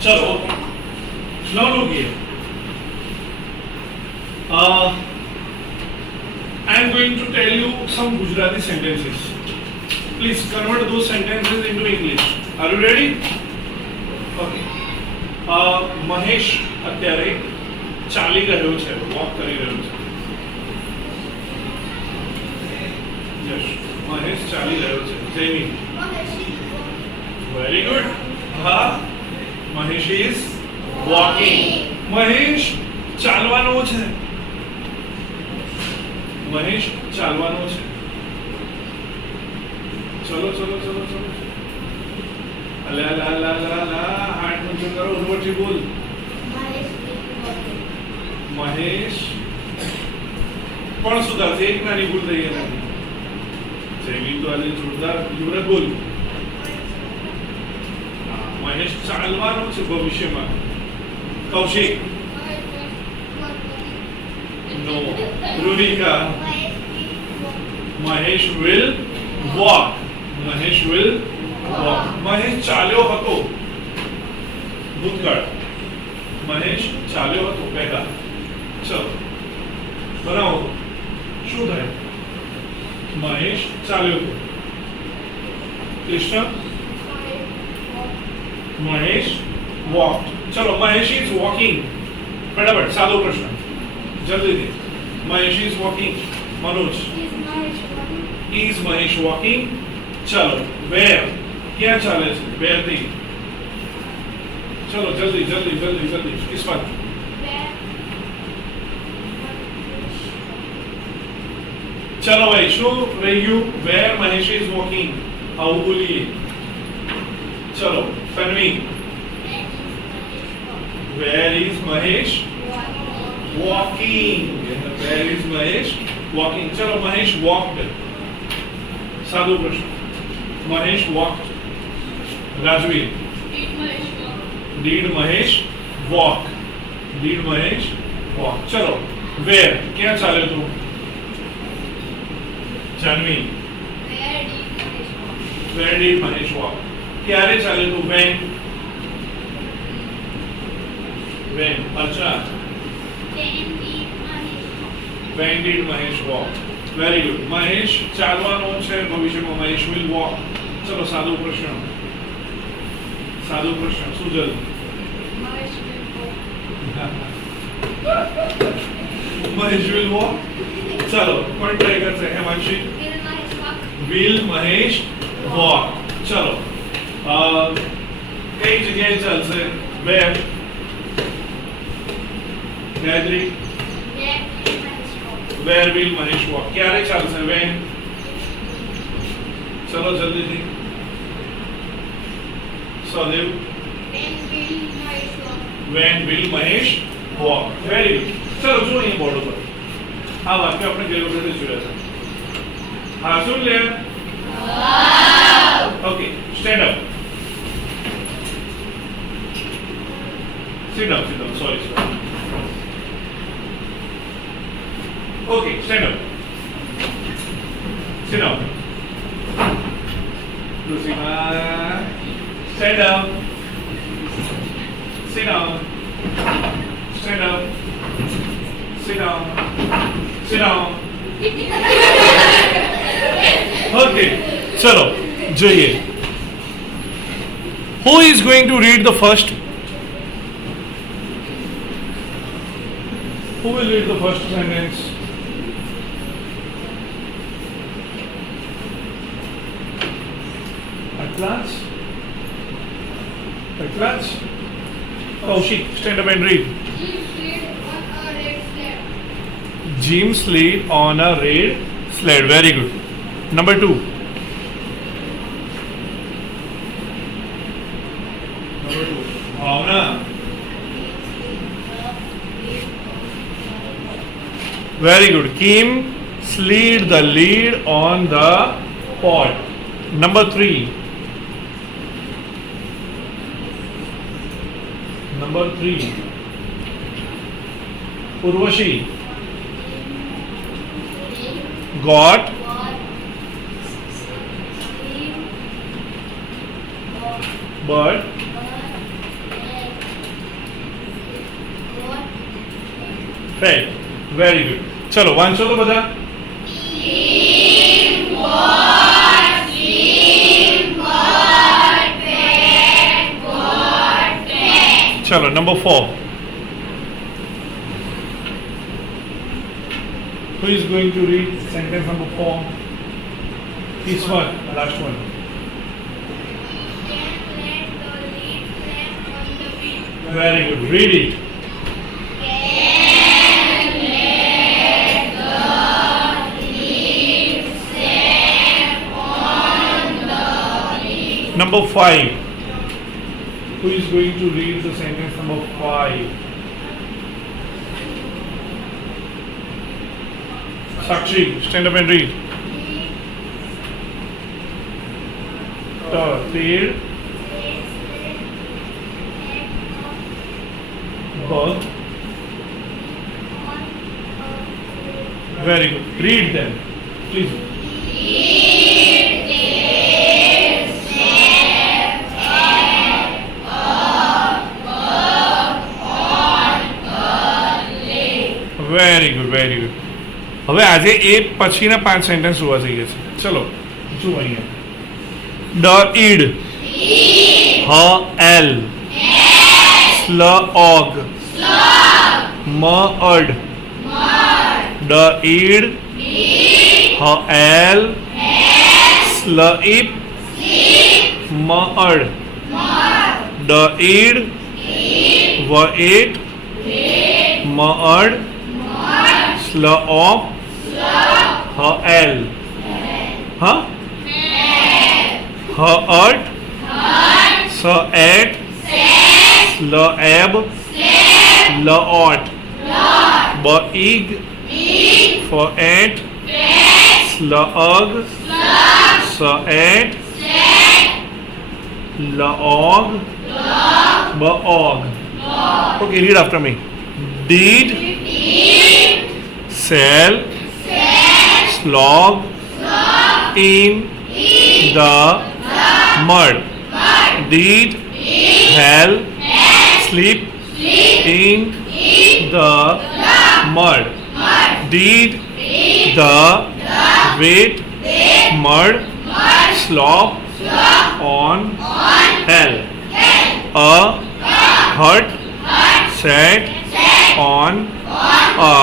चलो, now look here. I am going to tell you some Gujarati sentences. Please convert those sentences into English. Are you ready? Okay. Mahesh અત્યારે ચાલી રહ્યો છે, walk કરી રહ્યો છે. યસ, મહેશ ચાલી રહ્યો છે. Jamie, very good. હા, મહેશ ઇઝ વોકિંગ. મહેશ ચાલવાનો છે. મહેશ ચાલવાનો છે. ચલો ચલો ચલો ચલો. અલા લા લા લા લા, હાથ ઊંચો કરો, ઉર્વશી બોલ. મહેશ પણ સુધારશે, એક નાની ભૂલ થઈ એનાથી. જેવી તો આજે જોરદાર યુવરાજ બોલ. મહેશ ચાલવાનો છે ભવિષ્યમાં. કૌશિક, નો. રૂરિકા, Mahesh will walk. Mahesh will walk. Mahesh ચાલ્યો હતો ભૂતકાળ. મહેશ ચાલ્યો હતો પહેલા. ચલો બનાવો, શું થાય? મહેશ ચાલ્યો હતો. કૃષ્ણ, મહેશ walked. ચલો, મહેશ is walking. ફટાફટ સાદો પ્રશ્ન, જલ્દીથી. Mahesh is walking. Manoj, is Mahesh walking? ચલો, where? ક્યાં ચાલે છે? where થી. ચલો જલ્દી જલ્દી જલ્દી જલ્દી. કિસ્મત, ચલો ભાઈ, શું રહી ગયું? where Mahesh is walking. આવું બોલીએ. ચલો Tanvi, where is Mahesh walking? where is Mahesh walking? ચલો, મહેશ walked. સાદો પ્રશ્ન. Mahesh walked. Rajveer, did Mahesh walk? did Mahesh walk? ચલો, where? ક્યાં ચાલ્યો તો? Janvi, where did Mahesh walk? ક્યારે ચાલ્યો તો? when? when? Archana, when did Mahesh walk? Very good. Mahesh ચાલવાનો છે ભવિષ્યમાં. Mahesh will walk. ચલો સાદો પ્રશ્ન. સાદો પ્રશ્ન, શું જલ્દી? Mahesh will walk. ચલો, કોણ ટ્રાય કરશે? Hemanshi, will Mahesh walk. ચલો, કઈ જગ્યાએ ચાલશે? where? Gayatri, where will Mahesh walk? ક્યારે ચાલશે? when? ચલો જલ્દીથી. સદેવ, when will Mahesh walk? Very good. ચલો જો અહીં બોર્ડ ઉપર આ વાક્ય આપણે ગઈ વખતે જોયા છે. હા, શું લે? Okay, stand up. sit down, sorry. Okay, stand up. Sit down. Lusima, stand up. Sit down. Stand up. Sit down. Sit down. Okay, chalo, જોઈએ. Who is going to read the first? Who will read the first sentence? Atlas? Atlas? Kaushik, stand up and read. Jim slid on a red sled. Very good. Number 2. Number 2. Bhavna. Very good. Kim slid the lid on the pot. Number 3. Number 3. Urvashi got but fat. Very good. ચલો વાંચો તો બધા. ચલો number 4. Who is going to read sentence number 4? This one, the last one. Very good. Read it. Number 5. Who is going to read the sentence number 5? Sakshi, stand up and read. Tail, bug. Very good. Read them, please. Very good very good. હવે આજે એ પછીના 5 sentence જોવા જઈએ છે. ચલો જુઓ અહીંયા. ડ ઈડ, હ એલ, સ્લ ઓગ, મ અડ, ડ ઈડ, હ એલ, સ્લ ઈપ, મ અડ, ડ ઈડ, વ એટ, મ અડ, સ્લ ઓફ, હ એલ, હ હ અટ, સ એટ, સ્લ એબ, લ ઓટ, બ ઈગ, ફ એટ, સ્લ અગ, સ એટ, લ ઓગ, બ ઓગ. Okay, read after me. Did, sell, slog, in the mud. Did, hell, sleep in the mud. Did the wet mud slop on hell? A hut sat on a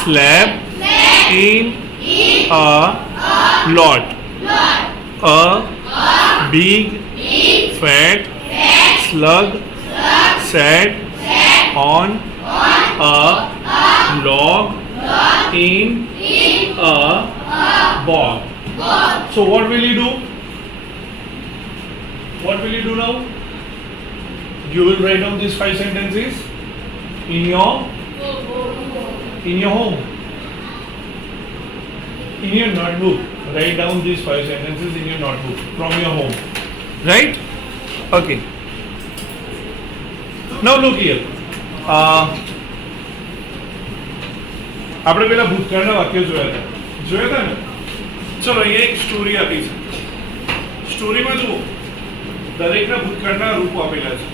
slab in a lot. A big fat slug sat on a log in a bog. So what will you do? What will you do now? You will write down these 5 sentences in your home, in your notebook. Write down these 5 sentences in your notebook from your home, right? Okay. Now look here. આપણે પેલા ભૂતકાળના વાક્યો જોયા હતા ને. ચલો અહીંયા એક સ્ટોરી આપી છે. સ્ટોરીમાં જુઓ દરેકના ભૂતકાળના રૂપો આપેલા છે.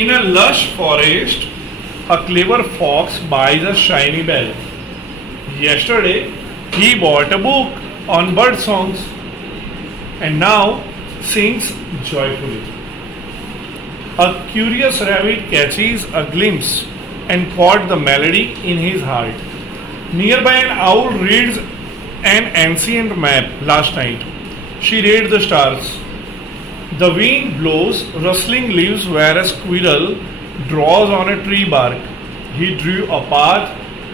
In a lush forest, a clever fox buys a shiny bell. Yesterday, he bought a book on bird songs and now sings joyfully. A curious rabbit catches a glimpse and caught the melody in his heart. Nearby, an owl reads an ancient map last night. She read the stars. The wind blows rustling leaves where a squirrel draws on a tree bark. He drew a path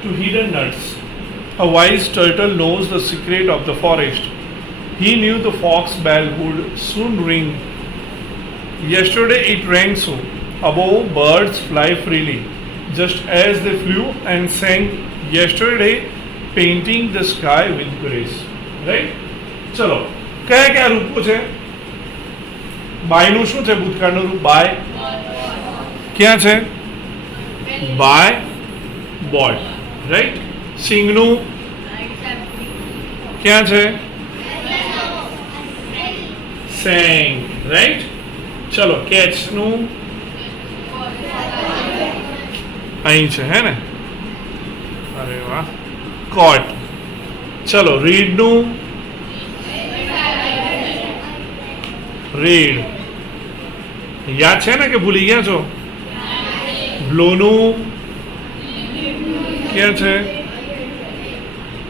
to hidden nuts. A wise turtle knows the secret of the forest. He knew the fox bell would soon ring. Yesterday it rang so. Above, birds fly freely, just as they flew and sang yesterday, painting the sky with grace. Right? ચલો કયા કયા રૂપો છે? બાયનું શું છે ભૂતકાળનું રૂપ? By. ક્યાં છે? By, boat. Right. સિંગનું ક્યાં છે? સેંગ. રાઈટ. ચલો કેચનું અહીં છે હે ને. અરે વાહ. કોટ. ચલો રીડનું રીડ. યાદ છે ને કે ભૂલી ગયા છો? બ્લોનું ક્યાં છે?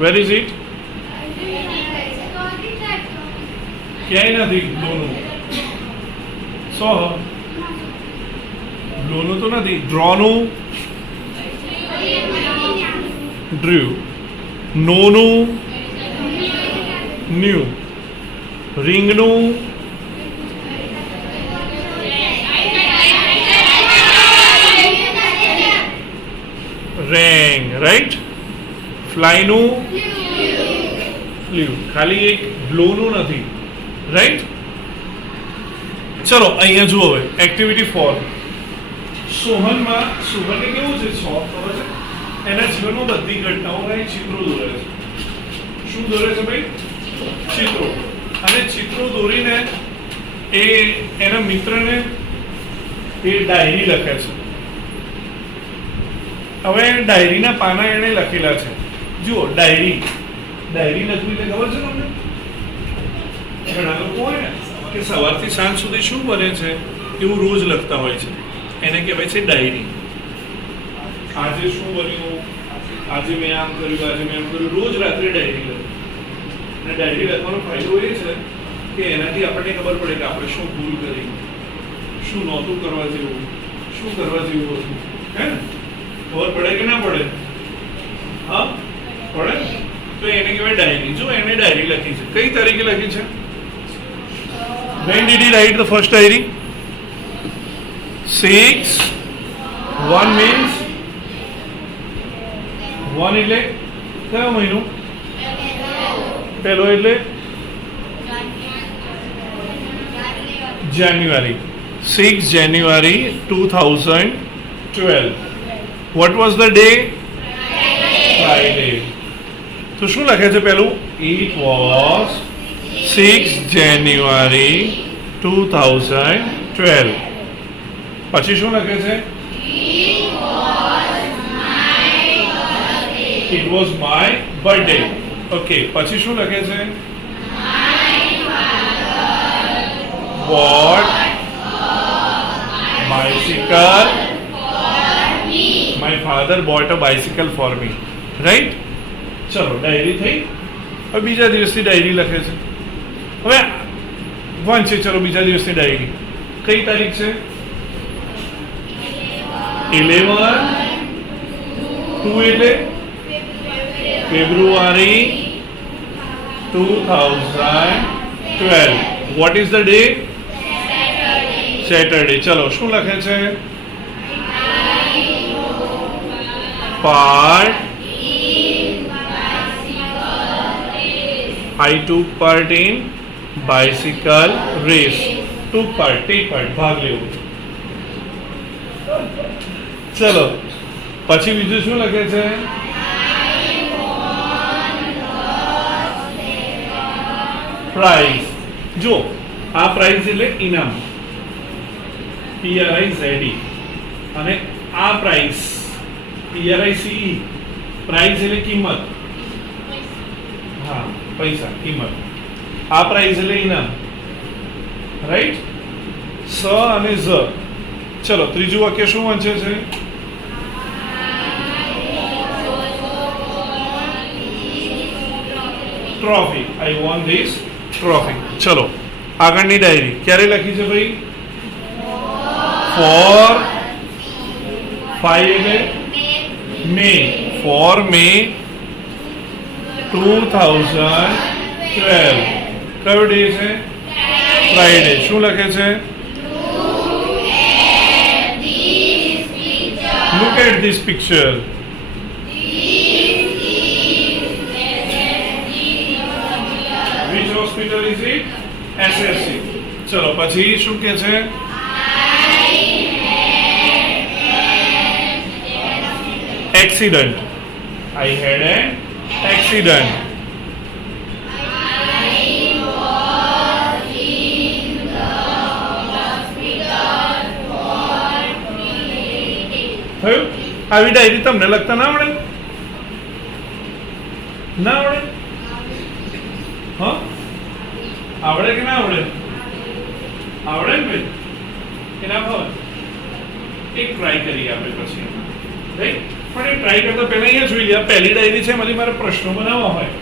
Where is it? ક્યાંય નથી બ્લોનું. સો બ્લોનું તો નથી. ડ્રોનું ડ્રીવ. નોનું ન્યૂ. રિંગનું રેંગ. રાઈટ. ફ્લાયનું ફ્લ્યુ. ખાલી એક બ્લોનું નથી. રાઈટ. ચલો અહીંયા જુઓ હવે એક્ટિવિટી 4. સોહનને કેવું છે શોખ ખબર છે? એના જીવનમાં બધી ઘટનાઓ ભાઈ ચિત્રો દોરે છે. શું દોરે છે ભાઈ? ચિત્રો. અને ચિત્રો દોરીને એ એના મિત્રને એ ડાયરી લખે છે. હવે ડાયરીના પાના એણે લખેલા છે. જુઓ ડાયરી લખવી એટલે ખબર છે તમને? ઘણા લોકો હોય ને કે સવારથી સાંજ સુધી શું બને છે એવું રોજ લખતા હોય છે. એને કહેવાય છે ડાયરી. આજે શું બન્યું, આજે મેં આમ કર્યું, આજે મેં આમ કર્યું, રોજ રાત્રે ડાયરી લખી. અને ડાયરી લખવાનો ફાયદો એ છે કે એનાથી આપણને ખબર પડે કે આપણે શું ભૂલ કરી, શું નહોતું કરવા જેવું, શું કરવા જેવું હતું. હે ને? ખબર પડે કે ના પડે? હા પડે. તો એને કહેવાય ડાયરી. જો એને ડાયરી લખી છે. કઈ તારીખે લખી છે? When did he write the first diary? 6 1 means 1 એટલે કયો મહિનો? પહેલો એટલે જાન્યુઆરી. 6 January 2012. What was the day? Friday. તો શું લખે છે પહેલું? It was 6 January 2012. પછી શું લખે છે? It was my birthday. Okay. પછી શું લખે છે? Bought bicycle. My father bought a bicycle for me. Right? ચલો ડાયરી થઈ. હવે બીજા દિવસની ડાયરી લખે છે. હવે વાંચે. ચલો બીજા દિવસની ડાયરી. કઈ તારીખ છે? 11/2 એટલે ફેબ્રુઆરી 2012. What is the day? Saturday. ચલો શું લખે છે? Part I took part in bicycle race. Took part, take part, ભાગ લેવો. ચલો પછી બીજું શું લખે છે? પ્રાઇઝ. જો આ પ્રાઇઝ એટલે ઇનામ, PRIZE. અને આ પ્રાઇઝ PRICE. પ્રાઇઝ એટલે કિંમત. હા પૈસા, કિંમત. આ પ્રાઇઝ એટલે ઇનામ. રાઈટ. સ અને ઝ. ચલો ત્રીજું વાક્ય શું વાંચે છે? Trophy. I won this trophy. ચલો આગળની ડાયરી ક્યારે લખી છે ભાઈ? 4/5 એટલે મે. 4 May 2012. કયો ડે છે? ફ્રાઈડે. શું લખે છે? Look at this picture. Which hospital is it? SSC. ચલો પછી શું કહે છે? Accident. I had an accident. થયું? આવી ડાયરી તમને લખતા ના આવડે? ના આવડે? હા, આવડે કે ના આવડે? આવડે ને ભાઈ, કે ના ખબર? એક ટ્રાય કરીએ આપણે પછી, રાઈટ? પણ એ ટ્રાય કરતા પહેલા અહીંયા જોઈ લે, પહેલી ડાયરી છે, એમાંથી મારે પ્રશ્નો બનાવવા હોય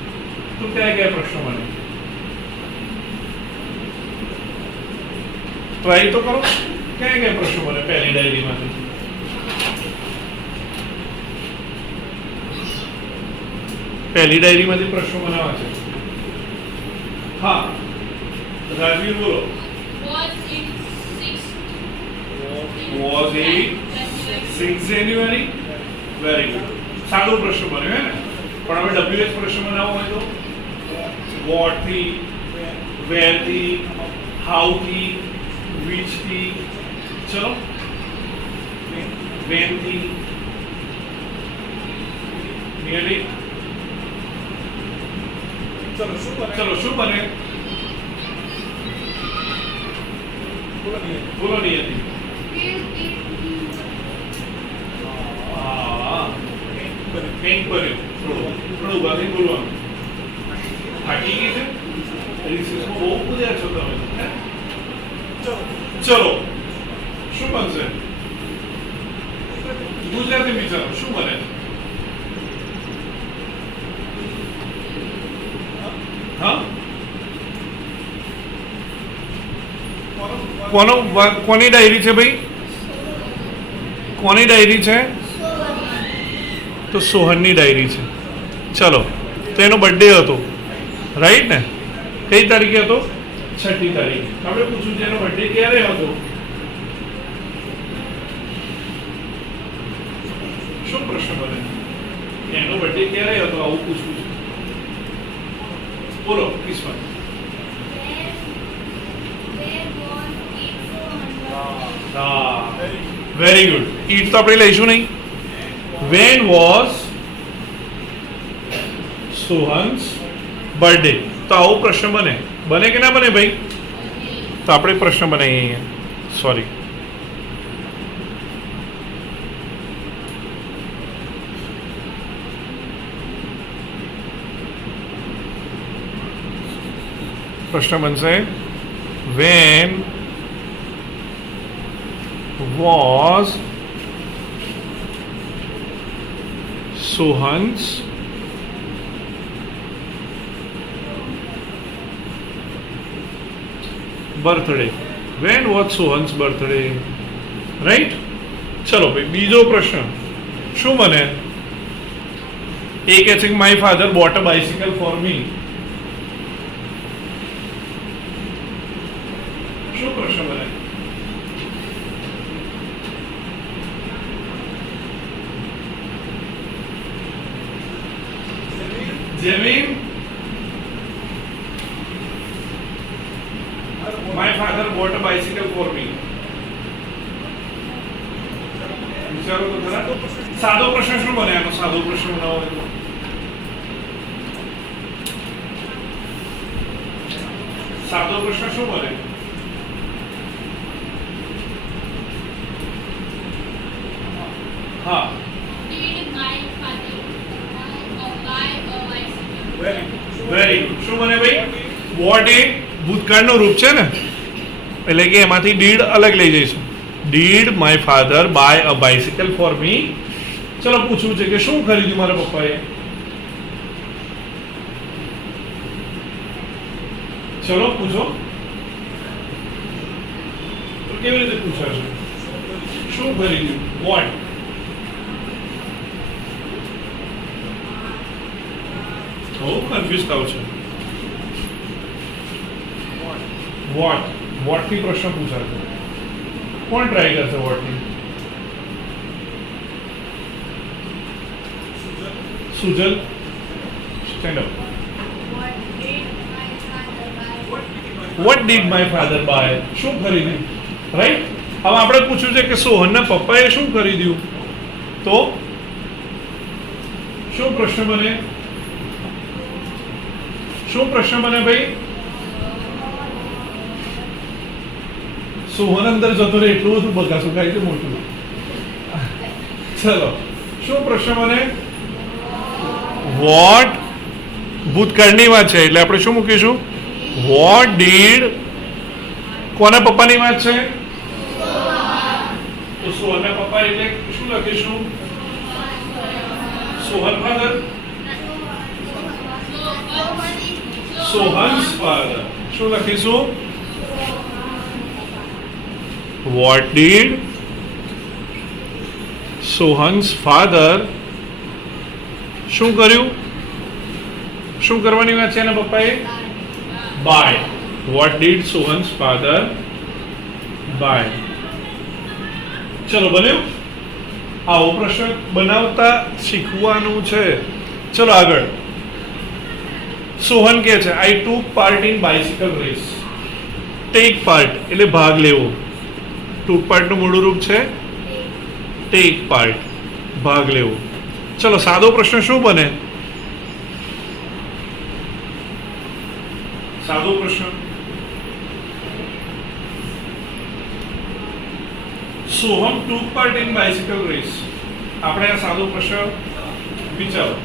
તો કયા કયા પ્રશ્નો બને? ટ્રાય તો કરો, કયા કયા પ્રશ્નો બને પહેલી ડાયરીમાંથી? પહેલી ડાયરીમાંથી પ્રશ્નો બનાવવા છે. હા, રાજવીર બોલો. Was it 6 January? Very good. સાદો પ્રશ્ન બન્યો હે ને? પણ હવે WH પ્રશ્ન બનાવવો હોય તો what થી, where થી, how થી, which થી, ચલો when થી, nearly. ચલો શું બને? બોલો નિયતિ. કંઈક બન્યું, થોડું ઉભા થઈને બોલવાનું. થાકી ગઈ છે? રિસેસમાં બહુ કૂદ્યા છો તમે. ચલો શું બનશે? ગુજરાતી વિચારો, શું બને? હા, કોની ડાયરી છે ભાઈ? કોની ડાયરી છે? તો સોહનની ડાયરી છે. ચલો, તો એનો બર્થડે હતો, રાઈટ ને? કઈ તારીખે હતો? 6મી તારીખે. આપણે પૂછ્યું છે એનો બર્થડે ક્યારે હતો? શું પ્રશ્ન બને? એનો બર્થડે ક્યારે હતો? આવું પૂછવું છે. બોલો કિસ્મત. હા, વેરી ગુડ. ઈટ તો આપણે લઈશું નહીં. When was Sohan's birthday? તો આવો પ્રશ્ન બને કે ના બને ભાઈ? તો આપણે પ્રશ્ન બનાવીએ અહીંયા. સોરી, પ્રશ્ન બનશે when was Sohan's birthday? When was Sohan's birthday? Right? ચલો ભાઈ, બીજો પ્રશ્ન શું બને? એ કહે છે કે my father bought a bicycle for મી. શું પ્રશ્ન બને? Jamin, my father bought a bicycle for me. વિચારો તો ખરા. સાદો પ્રશ્ન શું બને? આનો સાદો પ્રશ્ન બનાવો તો સાદો પ્રશ્ન શું બને? હા, વેરી ગુડ. શું બને ભાઈ? વોટ એ ભૂતકાળનું રૂપ છે ને, એટલે કે એમાંથી ડીડ અલગ લઈ જઈશું. Did my father buy a bicycle for me. ચલો પૂછવું છે કે શું ખરીદ્યું મારા પપ્પાએ? ચલો પૂછો. તો કેવી રીતે પૂછાશે? શું ખરીદ્યું? વોટ? બહુ કન્ફ્યુઝ થાવ છે. વોટ થી પ્રશ્ન પૂછાશે. કોણ ટ્રાય કરશે વોટ થી? Sujal, stand up. What did my father buy? શું ખરીદ્યું? રાઈટ. હવે આપણે પૂછ્યું છે કે સોહનના પપ્પાએ શું ખરીદ્યું, તો શું પ્રશ્ન બને? શું પ્રશ્ન બને ભાઈ? સોહન અંદર જતો રહે એટલું બધું બગાસું ખાય છે મોટું. ચલો શું પ્રશ્ન બને? વોટ ભૂતકાળની વાત છે એટલે આપણે શું મૂકીશું? What did. કોના પપ્પાની વાત છે? તો સોહનના પપ્પા એટલે શું લખીશું? સોહન ફાધર. સોહન્સ ફાધર. શું લખીશું? વોટ ડીડ સોહન્સ ફાધર શું કર્યું? શું કરવાની વાત છે એના પપ્પાએ? Buy. What did Sohan's father buy. ચલો બન્યું. આવો પ્રશ્ન બનાવતા શીખવાનું છે. ચલો આગળ. સોહન કહે છે I took part in bicycle race. Take part એટલે ભાગ લેવો. ટુક પાર્ટનું મૂળ રૂપ છે ટેક પાર્ટ, ભાગ લેવો. ચલો સાદો પ્રશ્ન શું બને? સાદો પ્રશ્ન સોહમ ટુક પાર્ટ ઇન બાઇસિકલ રેસ. આપણે આ સાદો પ્રશ્ન વિચારો.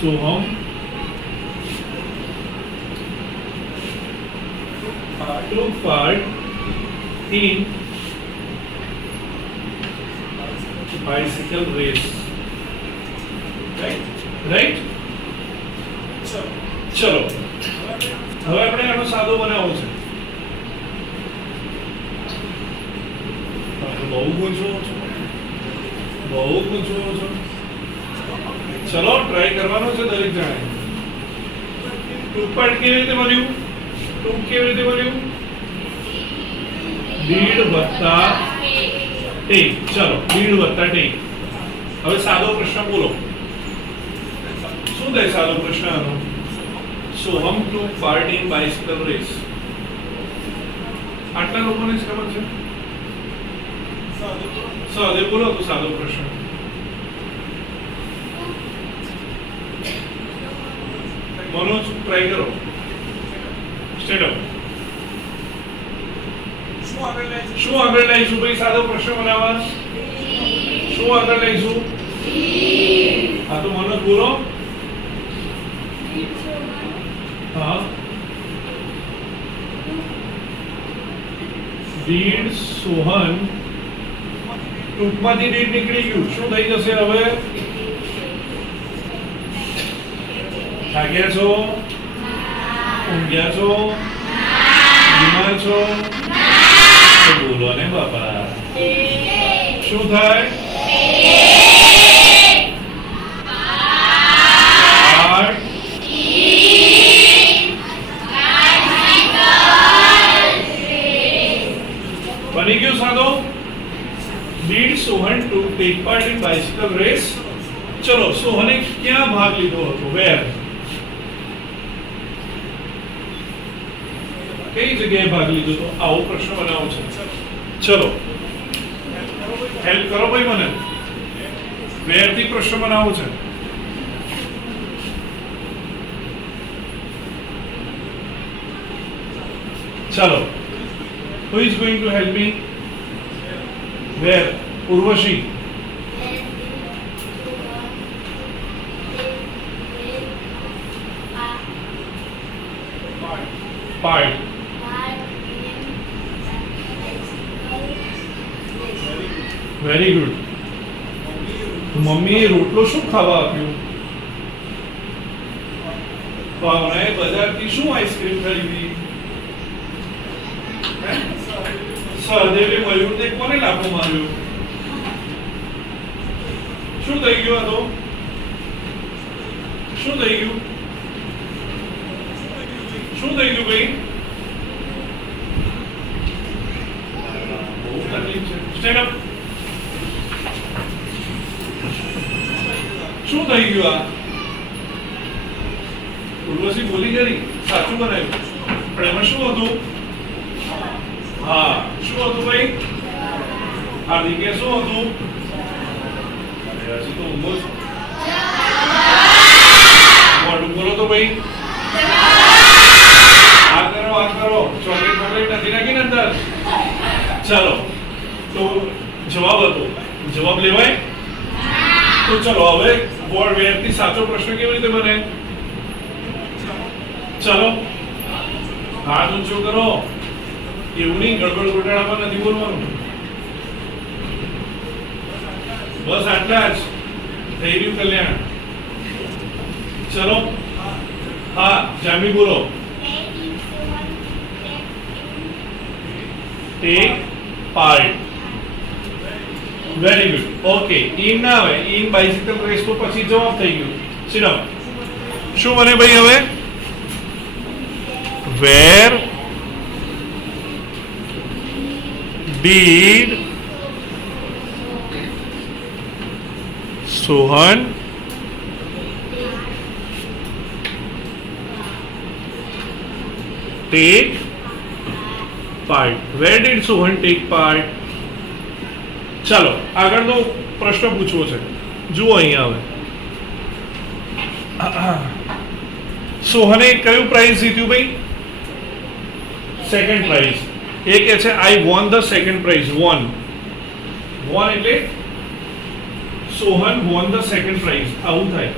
Soham took part in bicycle race. Right? ચલો હવે આપણે આનો સાદો બનાવવો છે. બહુ પૂછવો છો, બહુ પૂછવો છો. ચલો ટ્રાય કરવાનો છે દરેક જણાએ. ટુ પાર્ટ કેવી રીતે બન્યું? ટુ કેવી રીતે બન્યું? ડીડ વત્તા ટેક. ચલો ડીડ વત્તા ટેક. હવે સાદો પ્રશ્ન બોલો. શું થાય સાદો પ્રશ્ન આનો? સોહમ ટુક પાર્ટ ઇન બાઇસિકલ રેસ. આટલા લોકોને જ ખબર છે? સાદે બોલો તો સાદો પ્રશ્ન. મનોજ ટ્રાય કરો. State up. શું આગળ લઈશું ભાઈ સાદો પ્રશ્ન બનાવવા? શું આગળ લઈશું? હા તો મનોજ બોલો. હા ડીડ સોહન. ટૂંકમાંથી ડીડ નીકળી ગયું. શું થઈ જશે હવે? થાક્યા છો? ઊંઘ્યા છો? બીમાર છો? તો બોલો ને બાપા. શું થાય? બની ગયું સાદો. Did Sohan to take part in bicycle race? ચલો સોહને ક્યાં ભાગ લીધો હતો? Where? કઈ જગ્યાએ ભાગ લીધો હતો? આવો પ્રશ્ન બનાવો છે. ચલો હેલ્પ કરો ભાઈ મને. Where થી પ્રશ્ન બનાવો છે. ચલો who is going to help me? Where? Urvashi. Part. Very good. મમ્મીએ રોટલો શું ખાવા આપ્યું? ભાવનાએ બજારથી શું આઈસ્ક્રીમ ખરીદી? સહદેવે મયુરને કોને લાફો માર્યો? શું થઈ ગયું? આ તો શું થઈ ગયું? શું થઈ ગયું ભાઈ? બહુ તકલીફ છે. Stand up. શું થઈ ગયું? આ ઉર્વશી બોલી કરી સાચું બનાવ્યું પણ એમાં શું હતું? હા શું હતું ભાઈ? હાર્દિકે શું હતું? હજી તો ઊંઘો છો. મોઢું બોલો તો ભાઈ. આ કરો ચોકલેટ નથી નાખી ને અંદર. ચાલો તો જવાબ હતો જવાબ લેવાય? તો ચલો હવે વેર થી સાચો પ્રશ્ન કેવી રીતે બને? ચલો હાથ ઊંચો કરો. એવું નહીં, ગડબડ ગોટાળામાં નથી બોલવાનું. બસ આટલા જ થઈ રહ્યું કલ્યાણ. ચલો હા જામી બોલો. Take part. Very good. Okay, in ના આવે, ઇન બાઇસિકલ રેસ તો પછી જવાબ થઈ ગયો. Sit down. શું બને ભાઈ હવે? વેર did Sohan take part? Where did Sohan take part? ચાલો આગળનો પ્રશ્ન પૂછવો છે. જુઓ અહીંયા હવે સોહને કયું પ્રાઇઝ જીત્યું ભાઈ? Second prize. એ કહે છે I won the second prize. Won એટલે Sohan won the second prize. આવું થાય.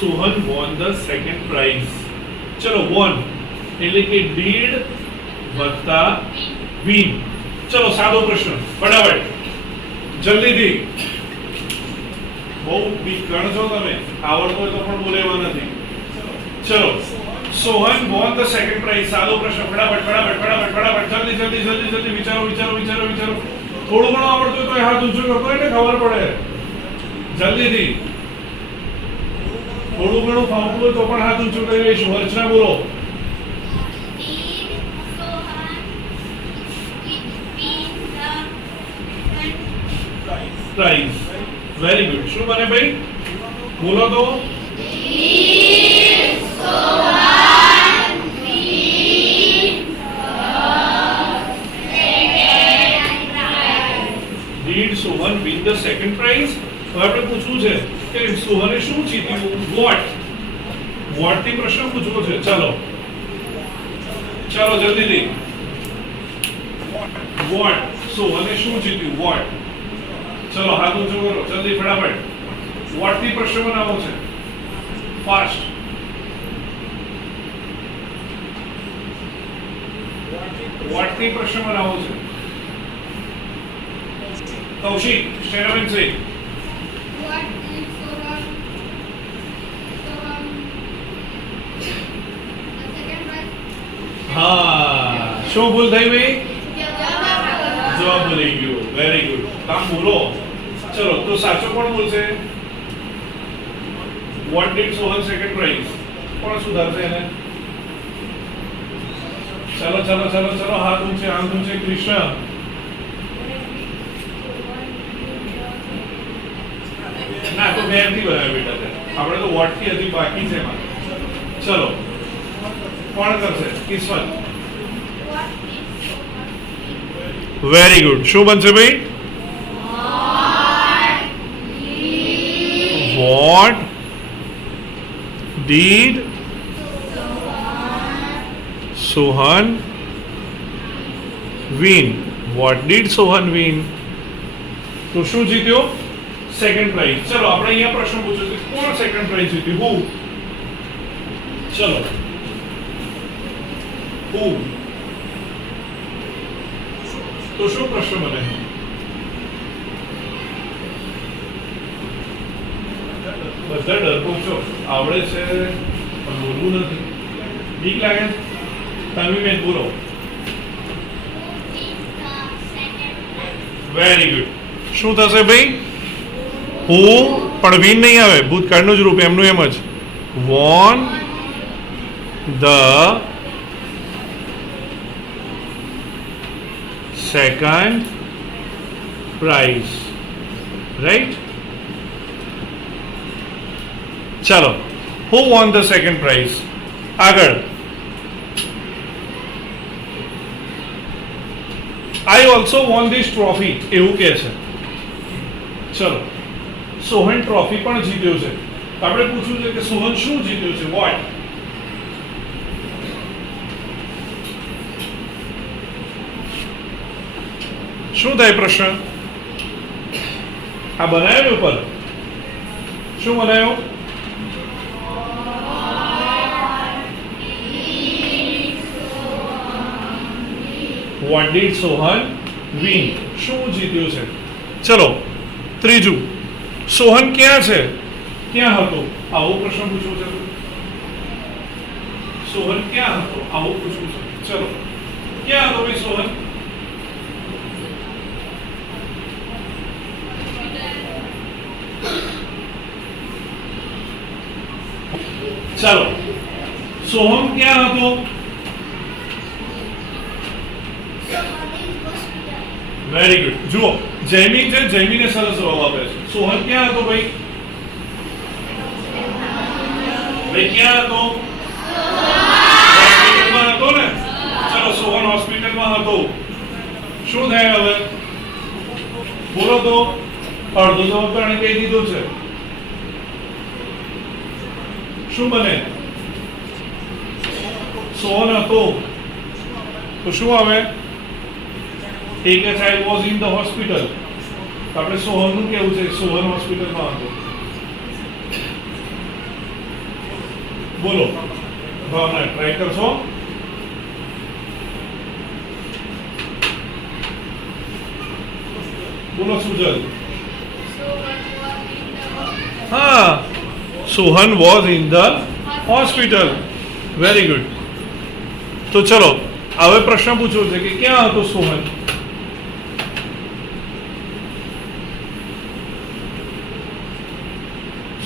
Sohan won the second prize. ચલો વોન એટલે કે ડીડ વત્તા વિન. ચલો સાદો પ્રશ્ન ફટાફટ જલ્દીથી. બહુ બીકણ છો તમે, આવડતો હોય તો પણ બોલેવા નથી. ચલો Sohan won the second price. સાદો પ્રશ્ન ફટાફટ ફટાફટ ફટાફટ ફટાફટ જલ્દી જલ્દી જલ્દી જલ્દી વિચારો વિચારો વિચારો વિચારો. થોડું ઘણું આવડતું હોય તો હાથ ઊંચો કરતો હોય ને ખબર પડે. જલ્દીથી. થોડું ઘણું ફાવતું હોય તો પણ હાથ ઊંચો કરી લઈશું. અર્ચના બોલો. પ્રાઇઝ. Very good. શું બને ભાઈ? બોલો તો. Did Sohan win the second prize? હવે આપણે પૂછવું છે કે સોહને શું જીત્યું? વોટ થી પ્રશ્ન પૂછવો છે. ચાલો ચાલો જલ્દીથી. વોટ સોહને શું જીત્યું? વોટ. ચલો હાથ ઊંચો કરો જલ્દી ફટાફટ. વોટ થી પ્રશ્ન બનાવો છે. ફાસ્ટ. વોટ થી પ્રશ્ન બનાવો છે. Kaushik stand up and say. હા શું ભૂલ થઈ ભાઈ? જવાબ ભૂલી ગયો. Very good. કામ બોલો. ચલો તો સાચો કોણ બોલશે? Vote did Sohan second prize? કોણ સુધારશે એને? ચલો ચલો ચલો ચલો હાથ ઊંચે હાથ ઊંચે. કૃષ્ણ. ના તો વેર થી બનાવ્યો બેટા. આપણે તો વોટ થી હજી બાકી છે એમાં. ચલો કોણ કરશે? કિસ્મત. Very good. શું બનશે ભાઈ? What did Sohan win? What did Sohan win? તો શું જીત્યો? Second prize. ચલો આપણે અહીંયા પ્રશ્ન પૂછ્યો છે કોણ સેકન્ડ પ્રાઇઝ જીત્યું? હુ? ચલો હુ. તો શું પ્રશ્ન બને? બધા ડરપોક છો. આવડે છે પણ બોલવું નથી. બીક લાગે છે? તમે મેં બોલો. Very good. શું થશે ભાઈ? હું પણ વિન નહીં આવે. ભૂતકાળનું જ રૂપ એમનું એમ જ. Won the second prize. Right. ચાલો who won the second prize? આગળ. I also won this trophy એવું કહે છે. ચલો સોહન ટ્રોફી પણ જીત્યો છે. આપણે પૂછવું છે કે સોહન શું જીત્યો છે? વોટ. શું થાય પ્રશ્ન? આ બનાવ્યો ઉપર શું બનાવ્યો? What did Sohan win? શું જીત્યું છે? ચલો ત્રીજું, સોહન ક્યાં છે? ક્યાં હતો? આવો પ્રશ્ન પૂછવો છે. સોહન ક્યાં હતો? આવો પૂછવું છે. ચલો ક્યાં હતો ભાઈ સોહન? ચાલો સોહમ ક્યાં હતો? Very good. જુઓ જૈમી છે, જૈમીને સરસ જવાબ આપે છે. સોહન ક્યાં હતો ભાઈ? ભાઈ ક્યાં હતો? હોસ્પિટલમાં હતો ને. ચલો સોહન હોસ્પિટલમાં હતો. શું થાય હવે? બોલો તો. અડધો જવાબ તો એને કહી દીધો છે. શું બને? સોહન હતો તો શું આવે? એક child was in the hospital. આપણે સોહનનું કેવું છે? સોહન હોસ્પિટલમાં હતો. બોલો ભાવના, ટ્રાય કરશો? બોલો સુજલ. હા, Sohan was in the hospital. Very good. તો ચલો હવે પ્રશ્ન પૂછવો છે કે ક્યાં હતો સોહન?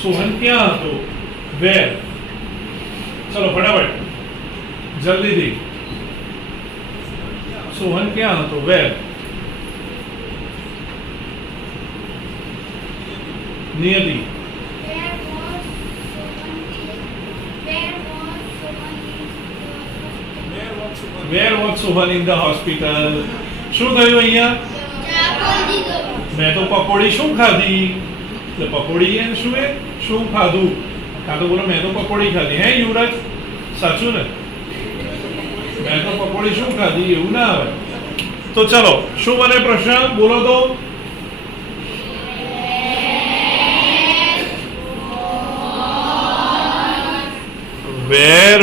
સોહન ક્યાં હતો? વેર? ચલો ફટાફટ જલ્દીથી. સોહન ક્યાં હતો? વેર? નિયતિ. Where was Sohan in the hospital? શું થયું અહીંયા? મેં તો પકોડી શું ખાધી? એટલે પકોડી એ શું એ શું ખાધું? કાં તો બોલો મેં તો પકોડી ખાધી. હે યુવરાજ, સાચું ને? મેં તો પકોડી શું ખાધી એવું ના આવે. તો ચલો શું બને પ્રશ્ન? બોલો તો. Where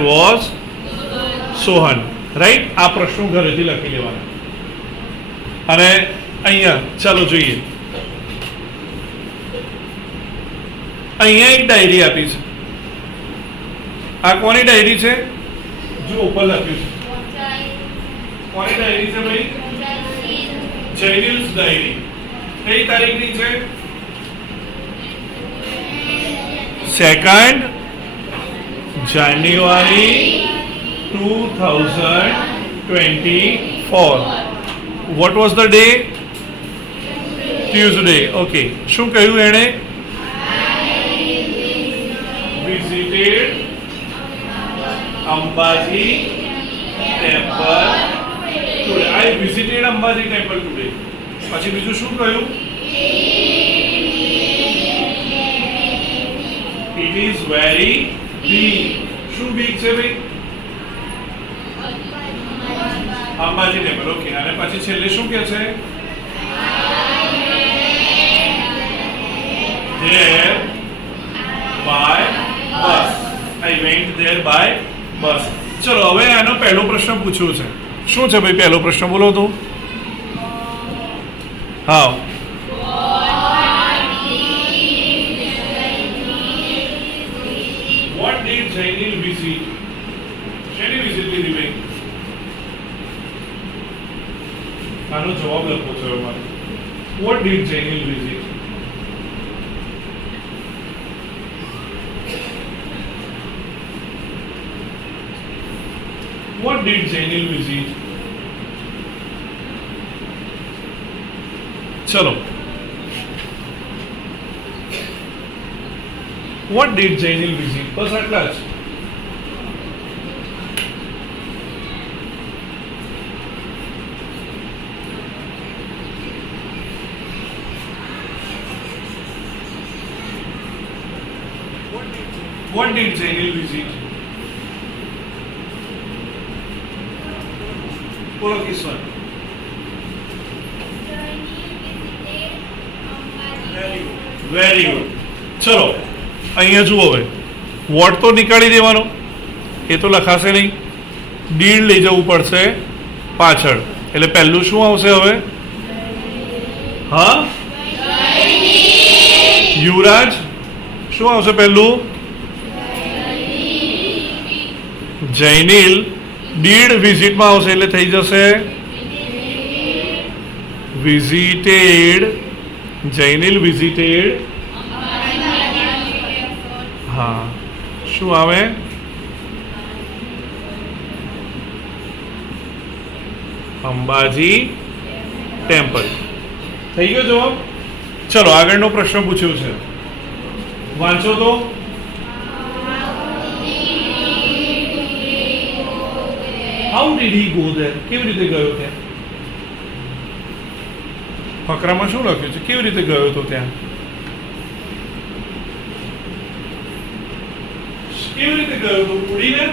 was Sohan? રાઈટ. આ પ્રશ્નો ઘરેથી લખી લેવાના. અને અહીંયા ચાલો જોઈએ. અહીંયા એક ડાયરી આપી છે. આ કોની ડાયરી છે? જો ઉપર લખ્યું છે. કોની ડાયરી છે ભાઈ? જૈનિલ્સ ડાયરી. કઈ તારીખની છે? 2nd January 2024. What was the day? Tuesday. Okay. શું કહ્યું એણે? Visited Ambaji temple today. I visited Ambaji temple today. પછી બીજું શું કહ્યું? It is very big. શું big છે ભાઈ? અંબાજી ટેમ્પલ. ઓકે. અને પછી છેલ્લે શું કહે છે? There by bus. I went there by bus. ચલો હવે આનો પહેલો પ્રશ્ન પૂછ્યો છે. શું છે ભાઈ પહેલો પ્રશ્ન? બોલો તો. હા. What did Jainil visit? શેની વિઝિટ લીધી ભાઈ? આનો જવાબ લખો છો અમારે. What did Jainil visit? What did Jainil visit? ચલો. What did Jainil visit? બસ આટલા જ. What did Jainil visit? બોલો કિસ્મત. Very good. ચલો અહીંયા જુઓ, હવે વોટ તો નીકાળી દેવાનો, એ તો લખાશે નહીં. ડીડ લઈ જવું પડશે પાછળ, એટલે પહેલું શું આવશે હવે? હા, યુવરાજ. શું આવશે પહેલું? જૈનિલ. ડીડ વિઝિટમાં આવશે એટલે થઈ જશે વિઝિટેડ. જૈનિલ વિઝિટેડ. હા, શું આવે? અંબાજી ટેમ્પલ. થઈ ગયો જવાબ. ચલો આગળનો પ્રશ્ન પૂછ્યો છે, વાંચો તો. How did he go there? કેવી રીતે ગયો ત્યાં? ફકરામાં શું લખ્યું છે? કેવી રીતે ગયો તો ત્યાં? કેવી રીતે ગયો તો? ઉડીને?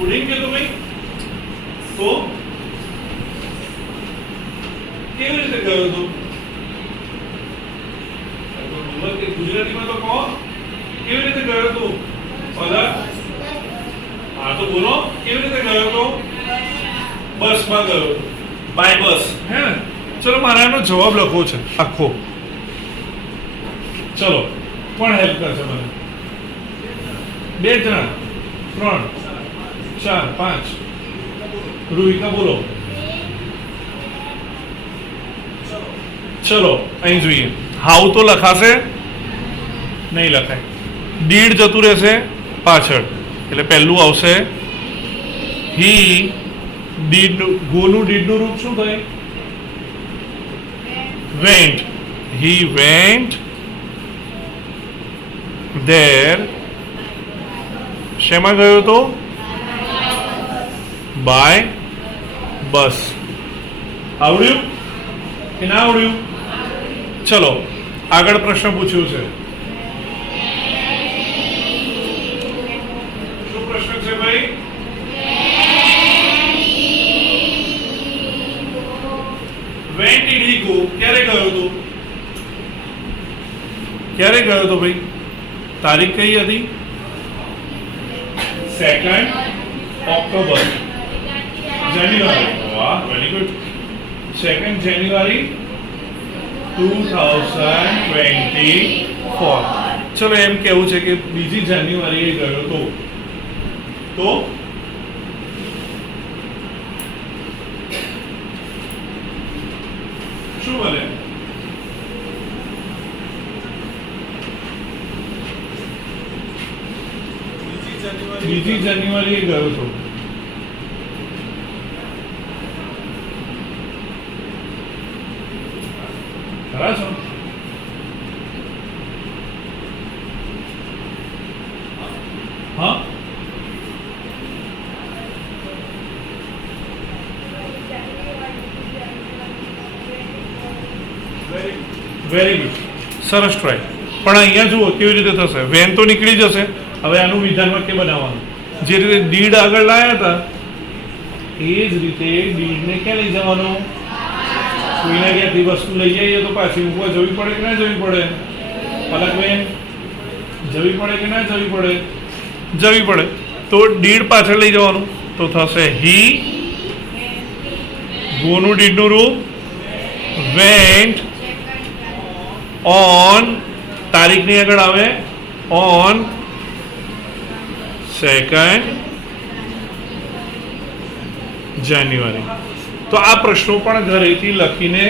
ઉડીને ગયો તો ભાઈ? તો કેવી રીતે ગયો તો? ગુજરાતીમાં તો કહો, કેવી રીતે ગયો તો? હા તો બોલો, કેવી રીતે ગયો તો? બસમાં ગયો, બાય બસ. હે ને? ચલો મારે એનો જવાબ લખવો છે આખો. ચલો કોણ હેલ્પ કરશે મને? 2 જણા, 3, 4, 5. રૂહિકા બોલો. ચલો અહીં જોઈએ. હાઉ તો લખાશે નહીં, લખાય. ડીડ જતું રહેશે પાછળ, એટલે પહેલું આવશે હી. ડીડ ગોનું ડીડનું રૂપ શું થાય? વેન્ટ. He went there. શેમાં ગયો તો? By bus. આવડ્યું કે ના આવડ્યું? ચલો આગળ પ્રશ્ન પૂછ્યો છે. શું પ્રશ્ન છે ભાઈ? When did he go? ક્યારે ગયો તો? ક્યારે ગયો તો ભાઈ? તારીખ કઈ હતી? 2 ઓક્ટોબર. જાન્યુઆરી. વાહ, વેરી ગુડ. 2 જાન્યુઆરી 2024. ચલો એમ કેવું છે કે બીજી જાન્યુઆરીએ ગયો તો શું બને? બીજી જાન્યુઆરીએ ગયો તો. ખરા છો? હા, વેરી ગુડ. સરસ ટ્રાય. પણ અહીંયા જુઓ કેવી રીતે થશે. વેન તો નીકળી જશે. હવે આનું વિધાન વાક્ય બનાવવાનું. જે રીતે ડીડ આગળ લાયા હતા એ જ રીતે ડીડને ક્યાં લઈ જવાનું? કોઈના ક્યાંથી વસ્તુ લઈ જઈએ તો પાછી મૂકવા જવી પડે કે ના જવી પડે? પલકબેન, જવી પડે કે ના જવી પડે? જવી પડે. તો ડીડ પાછળ લઈ જવાનું, તો થશે હી. ગોનું ડીડનું રૂપ વેન્ટ ઓન. તારીખની આગળ આવે ઓન 2 જાન્યુઆરી. તો આ પ્રશ્નો પણ ઘરેથી લખીને